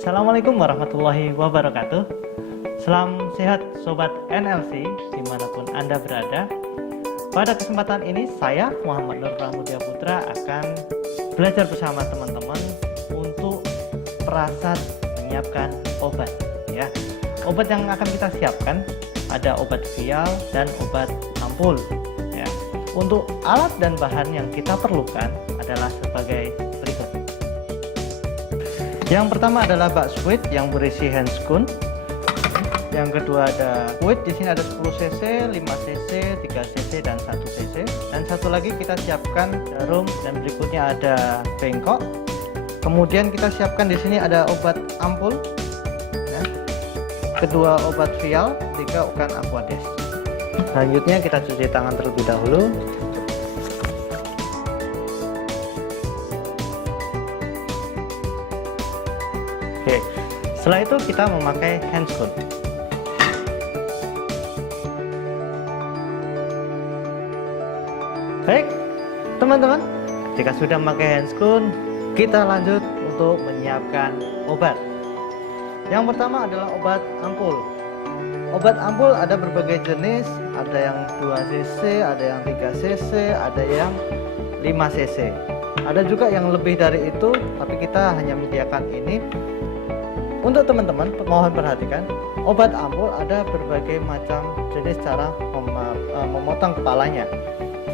Assalamualaikum warahmatullahi wabarakatuh. Salam sehat Sobat NLC dimanapun Anda berada. Pada kesempatan ini saya Muhammad Nur Pramudia Putra akan belajar bersama teman-teman untuk perasaan menyiapkan obat ya. Obat yang akan kita siapkan ada obat vial dan obat ampul ya. Untuk alat dan bahan yang kita perlukan adalah sebagai berikut. Yang pertama adalah bak squid yang berisi handscoon. Yang kedua ada squid, di sini ada 10 cc, 5 cc, 3 cc dan 1 cc. Dan satu lagi kita siapkan jarum dan berikutnya ada bengkok. Kemudian kita siapkan di sini ada obat ampul. Ya. Kedua obat vial, 3 ukan aquades. Selanjutnya kita cuci tangan terlebih dahulu. Oke, setelah itu kita memakai handscoon. Baik, teman-teman, jika sudah memakai handscoon, kita lanjut untuk menyiapkan obat. Yang pertama adalah obat ampul. Obat ampul ada berbagai jenis, ada yang 2 cc, ada yang 3 cc, ada yang 5 cc. Ada juga yang lebih dari itu, tapi kita hanya menyediakan ini. Untuk teman-teman, mohon perhatikan, obat ampul ada berbagai macam jenis cara memotong kepalanya.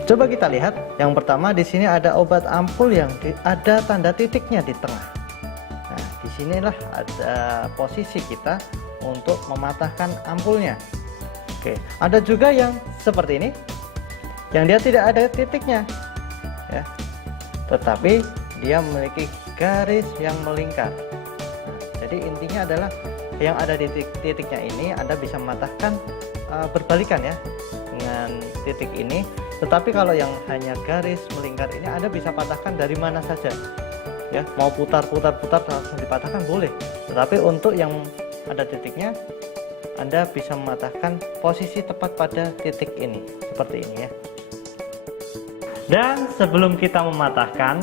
Coba kita lihat, yang pertama di sini ada obat ampul yang ada tanda titiknya di tengah. Nah, disinilah ada posisi kita untuk mematahkan ampulnya. Oke, ada juga yang seperti ini, yang dia tidak ada titiknya, ya, tetapi dia memiliki garis yang melingkar. Jadi intinya adalah yang ada di titiknya ini Anda bisa mematahkan berbalikan ya dengan titik ini. Tetapi kalau yang hanya garis melingkar ini Anda bisa patahkan dari mana saja ya, mau putar langsung dipatahkan boleh. Tetapi untuk yang ada titiknya Anda bisa mematahkan posisi tepat pada titik ini seperti ini ya. Dan sebelum kita mematahkan,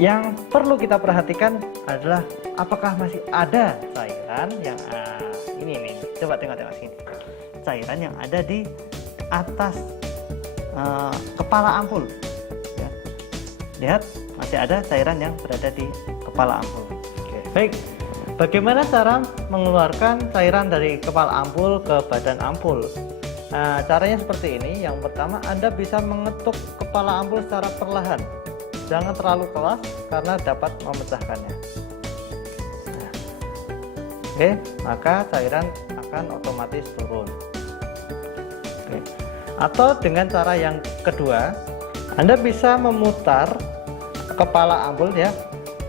yang perlu kita perhatikan adalah apakah masih ada cairan yang ini coba tengok sini, cairan yang ada di atas kepala ampul ya. Lihat, masih ada cairan yang berada di kepala ampul. Oke. Baik, bagaimana cara mengeluarkan cairan dari kepala ampul ke badan ampul? Nah, caranya seperti ini. Yang pertama, Anda bisa mengetuk kepala ampul secara perlahan, jangan terlalu keras karena dapat memecahkannya. Nah, oke, maka cairan akan otomatis turun. Oke. Atau dengan cara yang kedua, Anda bisa memutar kepala ampul ya,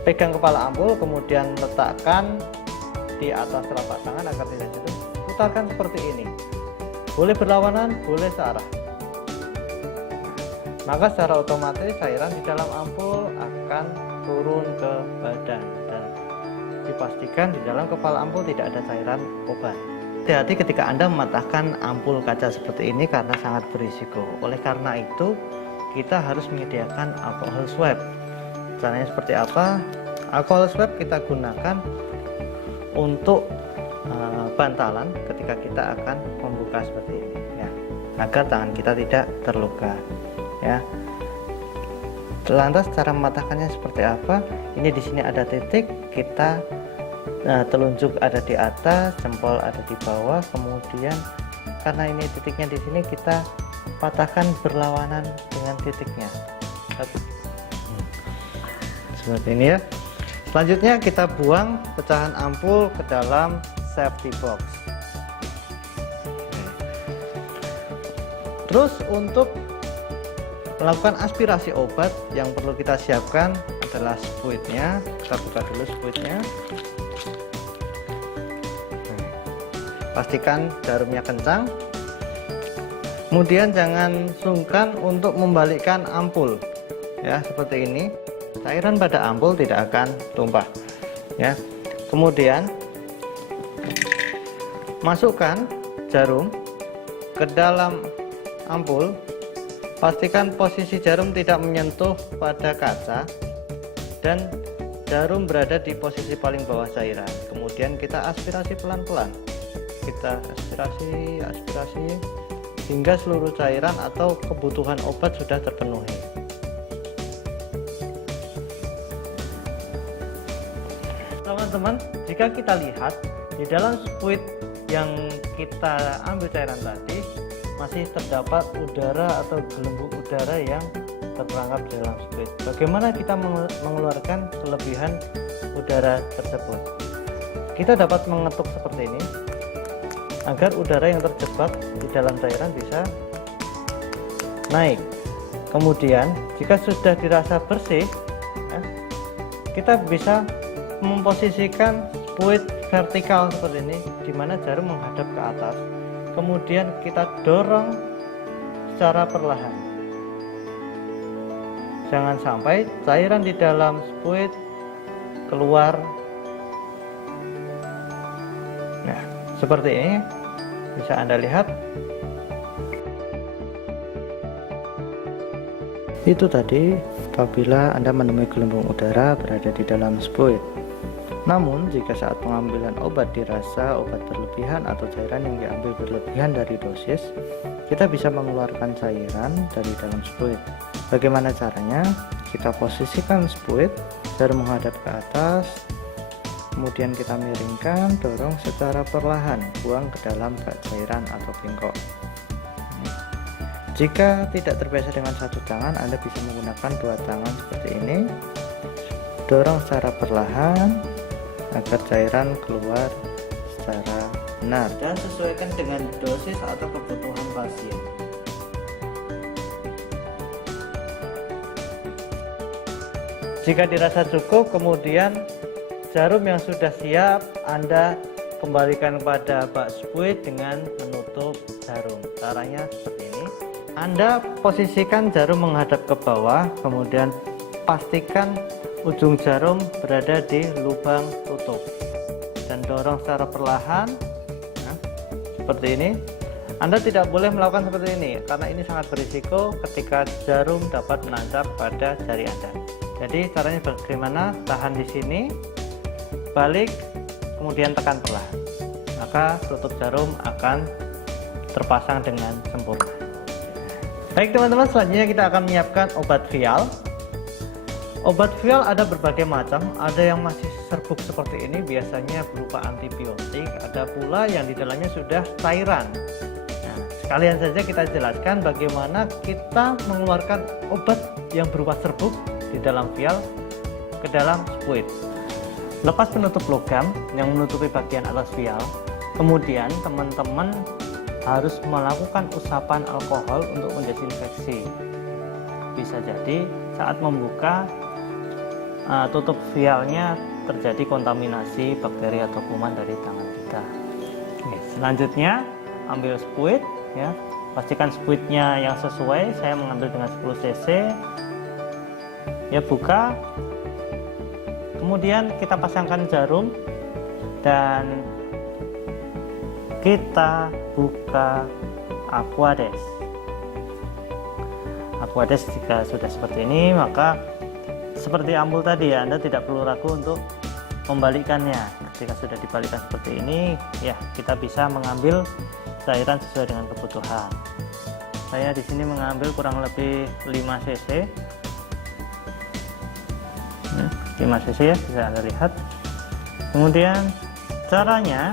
pegang kepala ampul kemudian letakkan di atas telapak tangan agar tidak jatuh. Putarkan seperti ini. Boleh berlawanan, boleh searah. Maka secara otomatis cairan di dalam ampul akan turun ke badan dan dipastikan di dalam kepala ampul tidak ada cairan obat. Hati-hati ketika Anda mematahkan ampul kaca seperti ini karena sangat berisiko. Oleh karena itu kita harus menyediakan alkohol swab. Caranya seperti apa? Alkohol swab kita gunakan untuk bantalan ketika kita akan membuka seperti ini ya, agar tangan kita tidak terluka ya. Lantas cara mematahkannya seperti apa? Ini di sini ada titik, kita telunjuk ada di atas, jempol ada di bawah, kemudian karena ini titiknya di sini kita patahkan berlawanan dengan titiknya seperti ini ya. Selanjutnya kita buang pecahan ampul ke dalam safety box. Terus untuk melakukan aspirasi obat yang perlu kita siapkan adalah squidnya. Kita buka dulu squidnya. Pastikan jarumnya kencang. Kemudian jangan sungkan untuk membalikkan ampul ya, seperti ini. Cairan pada ampul tidak akan tumpah ya. Kemudian masukkan jarum ke dalam ampul, pastikan posisi jarum tidak menyentuh pada kaca dan jarum berada di posisi paling bawah cairan. Kemudian kita aspirasi pelan-pelan, kita aspirasi hingga seluruh cairan atau kebutuhan obat sudah terpenuhi. Teman-teman, jika kita lihat di dalam spuit yang kita ambil cairan tadi masih terdapat udara atau gelembung udara yang terperangkap di dalam spuit. Bagaimana kita mengeluarkan kelebihan udara tersebut? Kita dapat mengetuk seperti ini agar udara yang terjebak di dalam cairan bisa naik. Kemudian jika sudah dirasa bersih, kita bisa memposisikan spuit vertikal seperti ini, di mana jarum menghadap ke atas. Kemudian kita dorong secara perlahan. Jangan sampai cairan di dalam spuit keluar. Nah, seperti ini bisa Anda lihat. Itu tadi apabila Anda menemui gelembung udara berada di dalam spuit. Namun jika saat pengambilan obat dirasa obat berlebihan atau cairan yang diambil berlebihan dari dosis, kita bisa mengeluarkan cairan dari dalam spuit. Bagaimana caranya? Kita posisikan spuit, jarum menghadap ke atas, kemudian kita miringkan, dorong secara perlahan, buang ke dalam bak cairan atau bengkok. Jika tidak terbiasa dengan satu tangan, Anda bisa menggunakan dua tangan seperti ini, dorong secara perlahan agar cairan keluar secara benar dan sesuaikan dengan dosis atau kebutuhan pasien. Jika dirasa cukup, kemudian jarum yang sudah siap Anda kembalikan pada bak spuit dengan menutup jarum. Caranya seperti ini. Anda posisikan jarum menghadap ke bawah, kemudian pastikan ujung jarum berada di lubang tutup dan dorong secara perlahan. Nah, seperti ini. Anda tidak boleh melakukan seperti ini karena ini sangat berisiko ketika jarum dapat menancap pada jari Anda. Jadi caranya bagaimana? Tahan di sini, balik, kemudian tekan perlahan, maka tutup jarum akan terpasang dengan sempurna. Baik teman-teman, selanjutnya kita akan menyiapkan obat vial. Obat vial ada berbagai macam, ada yang masih serbuk seperti ini, biasanya berupa antibiotik, ada pula yang di dalamnya sudah cairan. Nah, sekalian saja kita jelaskan bagaimana kita mengeluarkan obat yang berupa serbuk di dalam vial ke dalam spuit. Lepas penutup logam yang menutupi bagian atas vial, kemudian teman-teman harus melakukan usapan alkohol untuk mendesinfeksi. Bisa jadi saat membuka tutup vialnya terjadi kontaminasi bakteri atau kuman dari tangan kita. Oke, selanjutnya ambil spuit, ya, pastikan spuitnya yang sesuai. Saya mengambil dengan 10 cc. Ya, buka, kemudian kita pasangkan jarum dan kita buka Aquades. Aquades jika sudah seperti ini, maka seperti ampul tadi ya, Anda tidak perlu ragu untuk membalikkannya. Ketika sudah dibalikkan seperti ini, ya kita bisa mengambil cairan sesuai dengan kebutuhan. Saya di sini mengambil kurang lebih 5 cc. 5 cc ya, bisa Anda lihat. Kemudian caranya,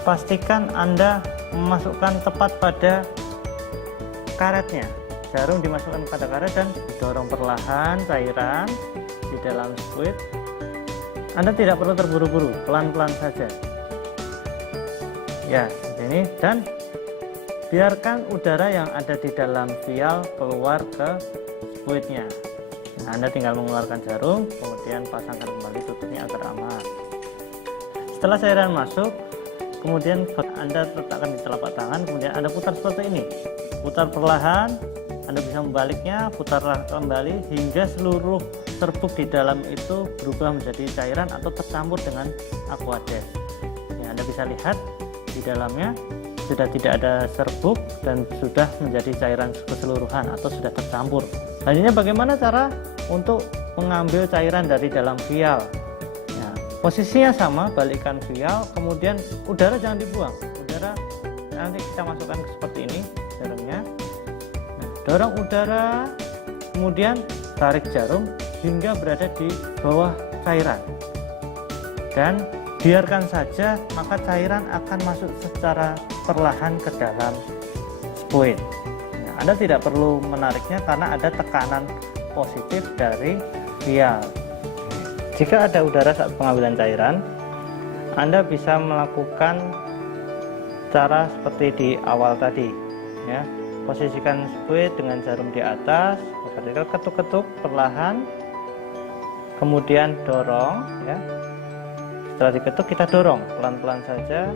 pastikan Anda memasukkan tepat pada karetnya. Jarum dimasukkan pada karet dan didorong perlahan cairan di dalam spuit. Anda tidak perlu terburu-buru, pelan-pelan saja. Ya, seperti ini, dan biarkan udara yang ada di dalam vial keluar ke spuitnya. Nah, Anda tinggal mengeluarkan jarum, kemudian pasangkan kembali tutupnya agar aman. Setelah cairan masuk, kemudian Anda letakkan di telapak tangan, kemudian Anda putar seperti ini. Putar perlahan, Anda bisa membaliknya, putarlah kembali hingga seluruh serbuk di dalam itu berubah menjadi cairan atau tercampur dengan Aquades. Ya, Anda bisa lihat di dalamnya sudah tidak ada serbuk dan sudah menjadi cairan keseluruhan atau sudah tercampur. Selanjutnya bagaimana cara untuk mengambil cairan dari dalam vial? Nah, posisinya sama, balikkan vial, kemudian udara jangan dibuang. Udara nanti kita masukkan seperti ini jarumnya. Nah, dorong udara, kemudian tarik jarum hingga berada di bawah cairan. Dan biarkan saja, maka cairan akan masuk secara perlahan ke dalam spuit. Nah, Anda tidak perlu menariknya karena ada tekanan positif dari vial. Jika ada udara saat pengambilan cairan, Anda bisa melakukan cara seperti di awal tadi, ya. Posisikan spuit dengan jarum di atas, ketuk-ketuk perlahan, kemudian dorong, ya. Setelah diketuk kita dorong pelan-pelan saja,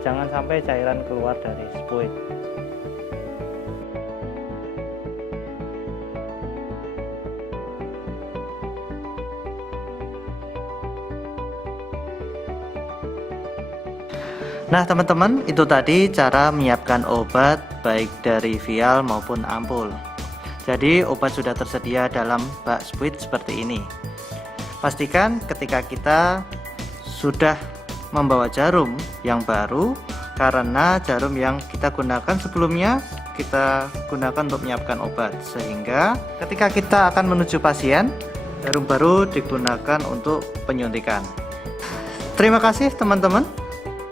jangan sampai cairan keluar dari spuit. Nah teman-teman, itu tadi cara menyiapkan obat baik dari vial maupun ampul. Jadi obat sudah tersedia dalam bak spuit seperti ini. Pastikan ketika kita sudah membawa jarum yang baru, karena jarum yang kita gunakan sebelumnya kita gunakan untuk menyiapkan obat, sehingga ketika kita akan menuju pasien, jarum baru digunakan untuk penyuntikan. Terima kasih teman-teman,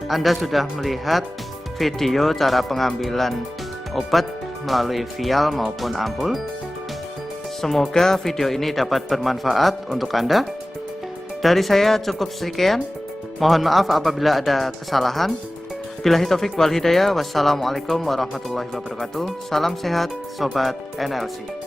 Anda sudah melihat video cara pengambilan obat melalui vial maupun ampul. Semoga video ini dapat bermanfaat untuk Anda. Dari saya cukup sekian. Mohon maaf apabila ada kesalahan. Billahi taufik wal hidayah. Wassalamualaikum warahmatullahi wabarakatuh. Salam sehat Sobat NLC.